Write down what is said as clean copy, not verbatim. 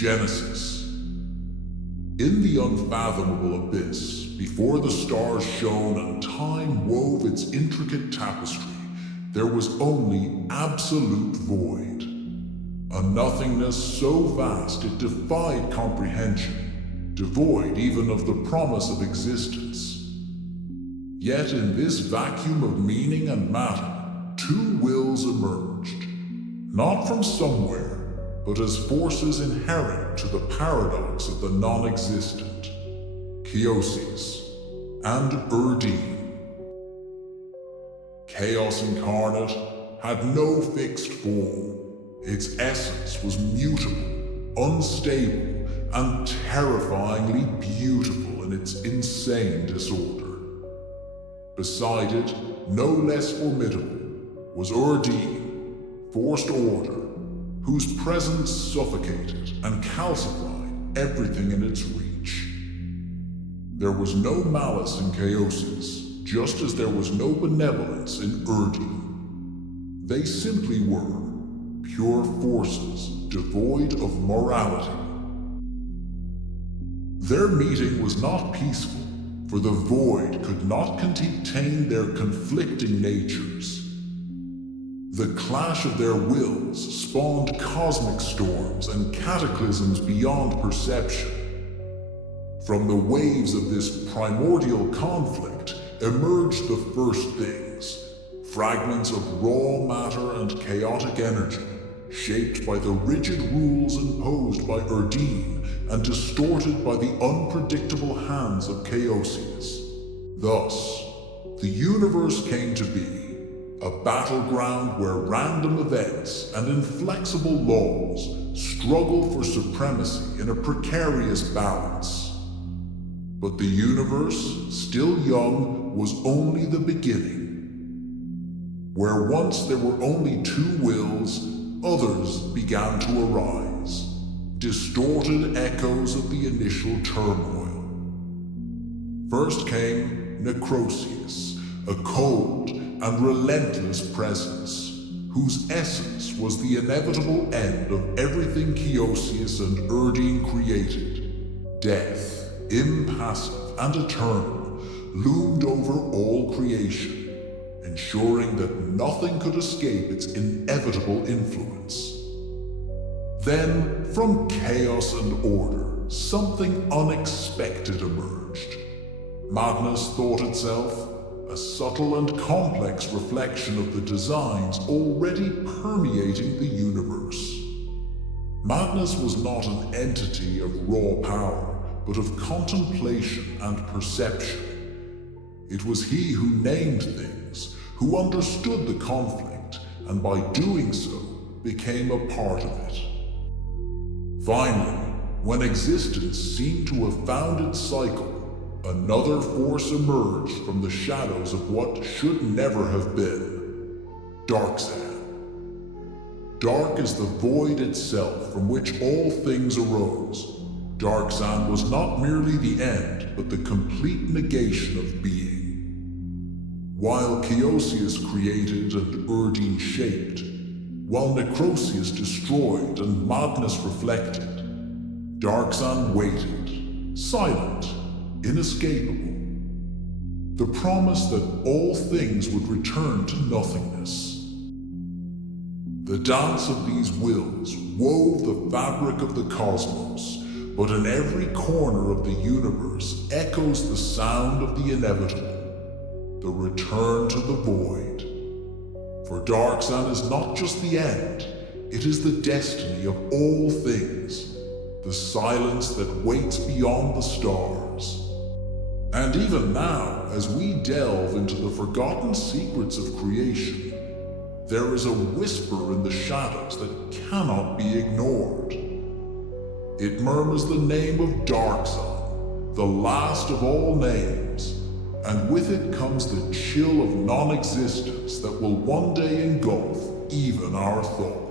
Genesis. In the unfathomable abyss, before the stars shone and time wove its intricate tapestry, there was only absolute void. A nothingness so vast it defied comprehension, devoid even of the promise of existence. Yet in this vacuum of meaning and matter, two wills emerged, not from somewhere, but as forces inherent to the paradox of the nonexistent, Keosiis and Urdeen. Chaos incarnate had no fixed form. Its essence was mutable, unstable, and terrifyingly beautiful in its insane disorder. Beside it, no less formidable, was Urdeen, forced order, whose presence suffocated and calcified everything in its reach. There was no malice in Keosiis, just as there was no benevolence in Urdeen. They simply were pure forces, devoid of morality. Their meeting was not peaceful, for the void could not contain their conflicting natures. The clash of their wills spawned cosmic storms and cataclysms beyond perception. From the waves of this primordial conflict emerged the first things, fragments of raw matter and chaotic energy, shaped by the rigid rules imposed by Urdeen and distorted by the unpredictable hands of Keosiis. Thus, the universe came to be, a battleground where random events and inflexible laws struggle for supremacy in a precarious balance. But the universe, still young, was only the beginning. Where once there were only two wills, others began to arise, distorted echoes of the initial turmoil. First came Keosiis, a cold and relentless presence, whose essence was the inevitable end of everything Keosiis and Urdeen created. Death, impassive and eternal, loomed over all creation, ensuring that nothing could escape its inevitable influence. Then, from chaos and order, something unexpected emerged. Madness thought itself, a subtle and complex reflection of the designs already permeating the universe. Madness was not an entity of raw power, but of contemplation and perception. It was he who named things, who understood the conflict, and by doing so, became a part of it. Finally, when existence seemed to have found its cycle, another force emerged from the shadows of what should never have been. Darkzan. Dark is the void itself from which all things arose. Darkzan was not merely the end, but the complete negation of being. While Keosiis created and Urdeen shaped, while Keosiis destroyed and madness reflected, Darkzan waited, silent, inescapable. The promise that all things would return to nothingness. The dance of these wills wove the fabric of the cosmos, but in every corner of the universe echoes the sound of the inevitable, the return to the void. For Darkzan is not just the end, it is the destiny of all things, the silence that waits beyond the stars. And even now, as we delve into the forgotten secrets of creation, there is a whisper in the shadows that cannot be ignored. It murmurs the name of Darkzan, the last of all names, and with it comes the chill of non-existence that will one day engulf even our thoughts.